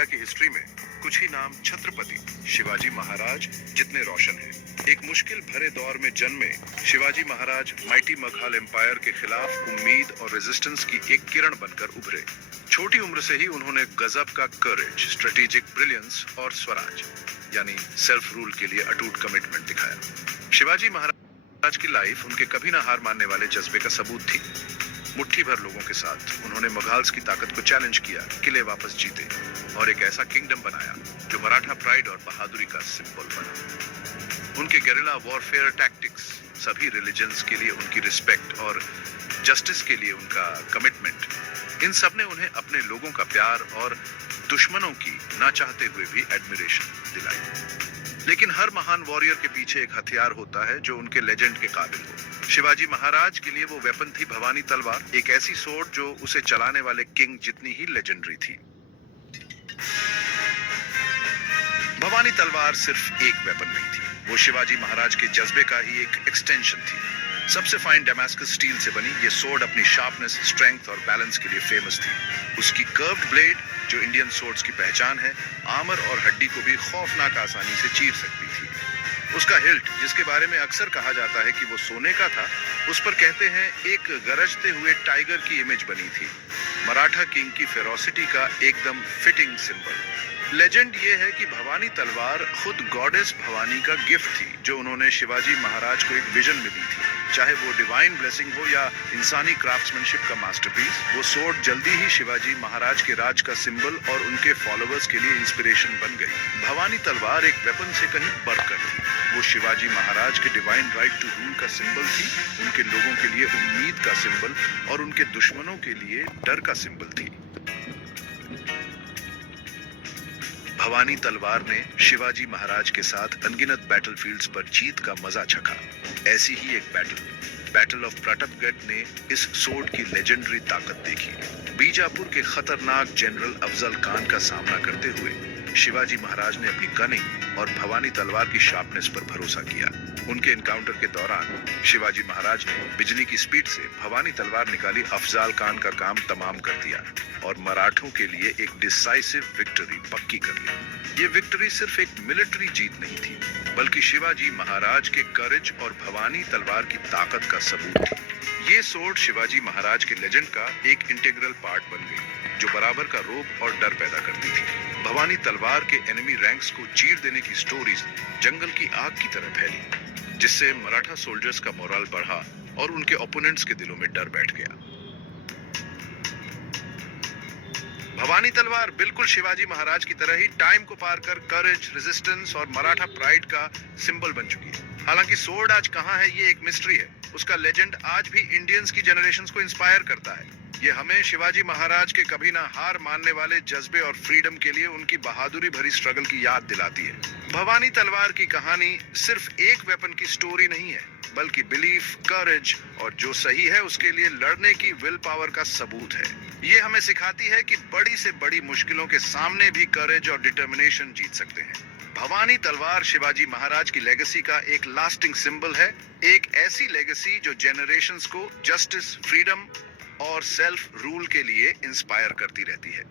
India की history में कुछ ही नाम छत्रपति शिवाजी महाराज जितने रोशन हैं। एक मुश्किल भरे दौर में जन्मे शिवाजी महाराज माइटी मगहल एम्पायर के खिलाफ उम्मीद और रेजिस्टेंस की एक किरण बनकर उभरे। छोटी उम्र से ही उन्होंने गजब का करेज, स्ट्रेटेजिक ब्रिलियंस और स्वराज यानी सेल्फ रूल के लिए अटूट कमिटमेंट दिखाया। शिवाजी महाराज की लाइफ उनके कभी ना हार मानने वाले जज्बे का सबूत थी। मुट्ठी भर लोगों के साथ उन्होंने मुगल्स की ताकत को चैलेंज किया, किले वापस जीते और एक ऐसा किंगडम बनाया जो मराठा प्राइड और बहादुरी का सिंबल बना। उनके गेरिला वॉरफेयर टैक्टिक्स, सभी रिलीजन्स के लिए उनकी रिस्पेक्ट और जस्टिस के लिए उनका कमिटमेंट, इन सब ने उन्हें अपने लोगों का प्यार और दुश्मनों की ना चाहते हुए भी एडमिरेशन दिलाई। लेकिन हर महान वॉरियर के पीछे एक हथियार होता है जो उनके लेजेंड के काबिल हो। शिवाजी महाराज के लिए वो वेपन थी भवानी तलवार, एक ऐसी सोर्ड जो उसे चलाने वाले किंग जितनी ही लेजेंडरी थी। भवानी तलवार सिर्फ एक वेपन नहीं थी, वो शिवाजी महाराज के जज्बे का ही एक एक्सटेंशन थी। सबसे फाइन डेमास्कस स्टील से बनी ये सोर्ड अपनी शार्पनेस, स्ट्रेंथ और बैलेंस के लिए फेमस थी। उसकी कर्व्ड ब्लेड, जो इंडियन सोर्ड्स की पहचान है, आर्मर और हड्डी को भी खौफनाक आसानी से चीर सकती थी। उसका हिल्ट, जिसके बारे में अक्सर कहा जाता है कि वो सोने का था, उस पर कहते हैं एक गरजते हुए टाइगर की इमेज बनी थी, मराठा किंग की फेरोसिटी का एकदम फिटिंग सिंबल। लेजेंड ये है कि भवानी तलवार खुद गॉडेस भवानी का गिफ्ट थी, जो उन्होंने शिवाजी महाराज को एक विजन में दी थी। चाहे वो डिवाइन ब्लेसिंग हो या इंसानी क्राफ्ट्समैनशिप का मास्टरपीस, वो सोर्ड जल्दी ही शिवाजी महाराज के राज का सिंबल और उनके फॉलोअर्स के लिए इंस्पिरेशन बन गई। भवानी तलवार एक वेपन से कहीं बढ़कर थी। वो शिवाजी महाराज के डिवाइन राइट टू रूल का सिंबल थी, उनके लोगों के लिए उम्मीद का सिंबल और उनके दुश्मनों के लिए डर का सिंबल थी। भवानी तलवार ने शिवाजी महाराज के साथ अनगिनत बैटलफील्ड्स पर जीत का मजा चखा। ऐसी ही एक बैटल ऑफ प्रतापगढ़ ने इस सोर्ड की लेजेंडरी ताकत देखी। बीजापुर के खतरनाक जनरल अफजल खान का सामना करते हुए शिवाजी महाराज ने अपनी कनिंग और भवानी तलवार की शार्पनेस पर भरोसा किया। उनके एनकाउंटर के दौरान शिवाजी महाराज ने बिजली की स्पीड से भवानी तलवार निकाली, अफजल खान का काम तमाम कर दिया और मराठों के लिए एक डिसाइसिव विक्ट्री पक्की कर ली। ये विक्ट्री सिर्फ एक मिलिट्री जीत नहीं थी, बल्कि शिवाजी महाराज के करेज और भवानी तलवार की ताकत का सबूत थी। ये सोर्ड शिवाजी महाराज के लेजेंड का एक इंटीग्रल पार्ट बन गई, जो बराबर का रोब और डर पैदा करती थी। भवानी तलवार के एनिमी रैंक्स को चीर देने की स्टोरीज जंगल की आग की तरह फैली, जिससे मराठा सोल्जर्स का मोरल बढ़ा और उनके ओपोनेंट्स के दिलों में डर बैठ गया। भवानी तलवार बिल्कुल शिवाजी महाराज की तरह ही टाइम को पार कर करेज, रेजिस्टेंस और मराठा प्राइड का सिंबल बन चुकी है। हालांकि सोर्ड आज कहां है ये एक मिस्ट्री है। उसका लेजेंड आज भी इंडियंस की जनरेशंस को इंस्पायर करता है। ये हमें शिवाजी महाराज के कभी ना हार मानने वाले जज्बे और फ्रीडम के लिए उनकी बहादुरी भरी स्ट्रगल की याद दिलाती है। भवानी तलवार की कहानी सिर्फ एक वेपन की स्टोरी नहीं है, बल्कि बिलीफ, करेज और जो सही है उसके लिए लड़ने की विल पावर का सबूत है। ये हमें सिखाती है कि बड़ी से बड़ी मुश्किलों के सामने भी करेज और डिटर्मिनेशन जीत सकते हैं। भवानी तलवार शिवाजी महाराज की लेगेसी का एक लास्टिंग सिंबल है, एक ऐसी लेगेसी जो जेनरेशंस को जस्टिस, फ्रीडम और सेल्फ रूल के लिए इंस्पायर करती रहती है।